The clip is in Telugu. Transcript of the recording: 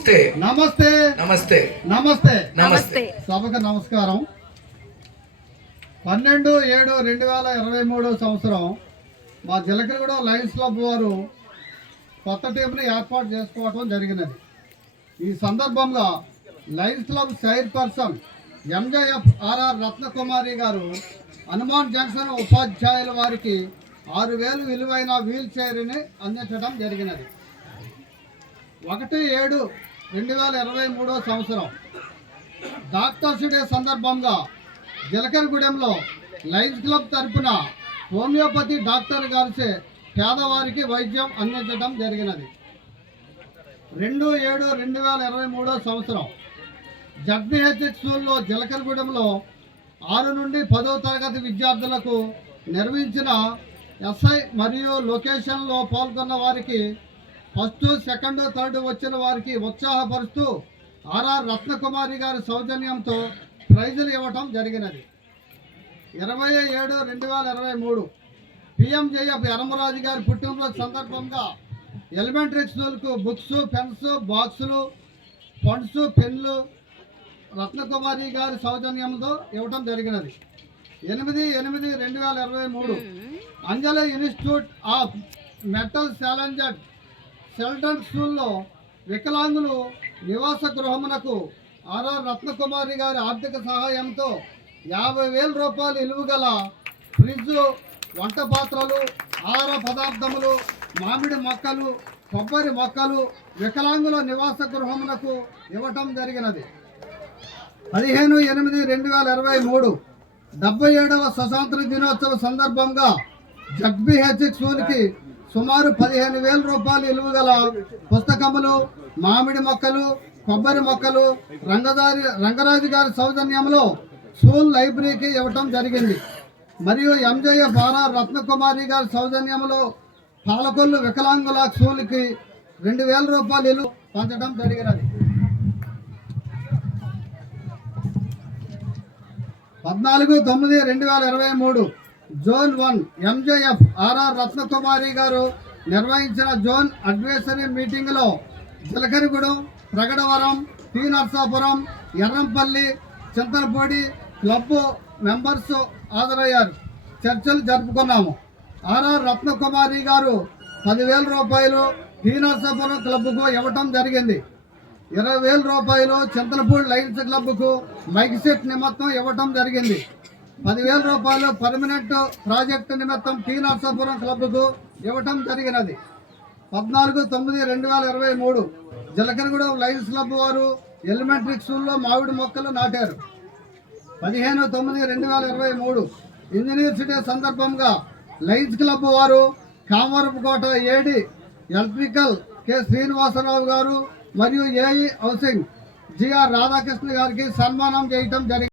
నమస్తే నమస్తే నమస్తే నమస్తే సభకు నమస్కారం. 12/7/2023 సంవత్సరం మా జిలకరగూడ లయన్స్ క్లబ్ వారు కొత్త టీంని ఏర్పాటు చేసుకోవడం జరిగినది. ఈ సందర్భంగా lions club chairperson MJF RR Ratnakumari గారు హనుమాన్ జంక్షన్ ఉపాధ్యాయుల వారికి 6,000 విలువైన వీల్ చైర్ని అందించడం జరిగినది. 1/7/2023 సంవత్సరం డాక్టర్స్ డే సందర్భంగా జిలకరగూడెంలో లయన్స్ క్లబ్ తరఫున హోమియోపతి డాక్టర్ గారిచే పేదవారికి వైద్యం అందించడం జరిగినది. 2/7/2023 సంవత్సరం జడ్బిహెచ్ స్కూల్లో జిలకరగూడెంలో 6 నుండి 10వ తరగతి విద్యార్థులకు నిర్వహించిన ఎస్ఐ మరియు లొకేషన్లో పాల్గొన్న వారికి ఫస్ట్, సెకండ్, థర్డ్ వచ్చిన వారికి ఉత్సాహపరుస్తూ ఆర్ఆర్ రత్నకుమారి గారి సౌజన్యంతో ప్రైజులు ఇవ్వటం జరిగినది. 20/7/2023 పిఎంజేఎఫ్ యరమరాజు గారి పుట్టినరోజు సందర్భంగా ఎలిమెంటరీ స్కూల్కు బుక్స్, పెన్స్, బాక్సులు, ఫండ్స్, పెన్లు రత్నకుమారి గారి సౌజన్యంతో ఇవ్వటం జరిగినది. 8/8/2023 Anjali institute of mental challenger Shelton స్కూల్లో వికలాంగులు నివాస గృహమునకు ఆర్ఆర్ రత్నకుమారి గారి ఆర్థిక సహాయంతో 50,000 రూపాయలు విలువ గల ఫ్రిడ్జ్, వంట పాత్రలు, ఆహార పదార్థములు, మామిడి మొక్కలు, కొబ్బరి మొక్కలు వికలాంగుల నివాస గృహమునకు ఇవ్వటం జరిగినది. 15/8/2023 77వ స్వతంత్ర దినోత్సవ సందర్భంగా జడ్బిహెచ్ స్కూల్కి సుమారు 15,000 రూపాయలు విలువ గల పుస్తకములు, మామిడి మొక్కలు, కొబ్బరి మొక్కలు రంగరాజు గారి సౌజన్యంలో స్కూల్ లైబ్రరీకి ఇవ్వటం జరిగింది. మరియు ఎంజేఎఫ్ ఆర్ఆర్ రత్నకుమారి గారి సౌజన్యంలో పాలకొల్లు వికలాంగుల స్కూల్కి 2,000 రూపాయలు విలువ పంచడం జరిగినది. 14/9/2023 జోన్ 1 ఎంజేఎఫ్ ఆర్ఆర్ రత్నకుమారి గారు నిర్వహించిన జోన్ అడ్వైజరీ మీటింగ్లో Jilakaragudem, Pragadavaram, T Narsapuram, Errampalli, Chintalapudi club members హాజరయ్యారు. చర్చలు జరుపుకున్నాము. ఆర్ఆర్ రత్నకుమారి గారు 10,000 రూపాయలు టీ నర్సాపురం క్లబ్కు ఇవ్వటం జరిగింది. 20,000 రూపాయలు చింతలపూడి లయన్స్ క్లబ్కు మైక్ సెట్ నిమిత్తం ఇవ్వటం జరిగింది. 10,000 రూపాయలు పర్మనెంట్ ప్రాజెక్టు నిమిత్తం టీ నర్సాపురం క్లబ్కు ఇవ్వటం జరిగినది. 14/9/2023 జిలకరగూడెం లయన్స్ క్లబ్ వారు ఎలిమెంటరీ స్కూల్లో మామిడి మొక్కలు నాటారు. 15/9/2023 ఇంజనీర్స్ డే సందర్భంగా లయన్స్ క్లబ్ వారు Kamarapukota AD electrical K Srinivasarao గారు మరియు ఏఈ హౌసింగ్ జిఆర్ రాధాకృష్ణ గారికి సన్మానం చేయటం జరిగింది.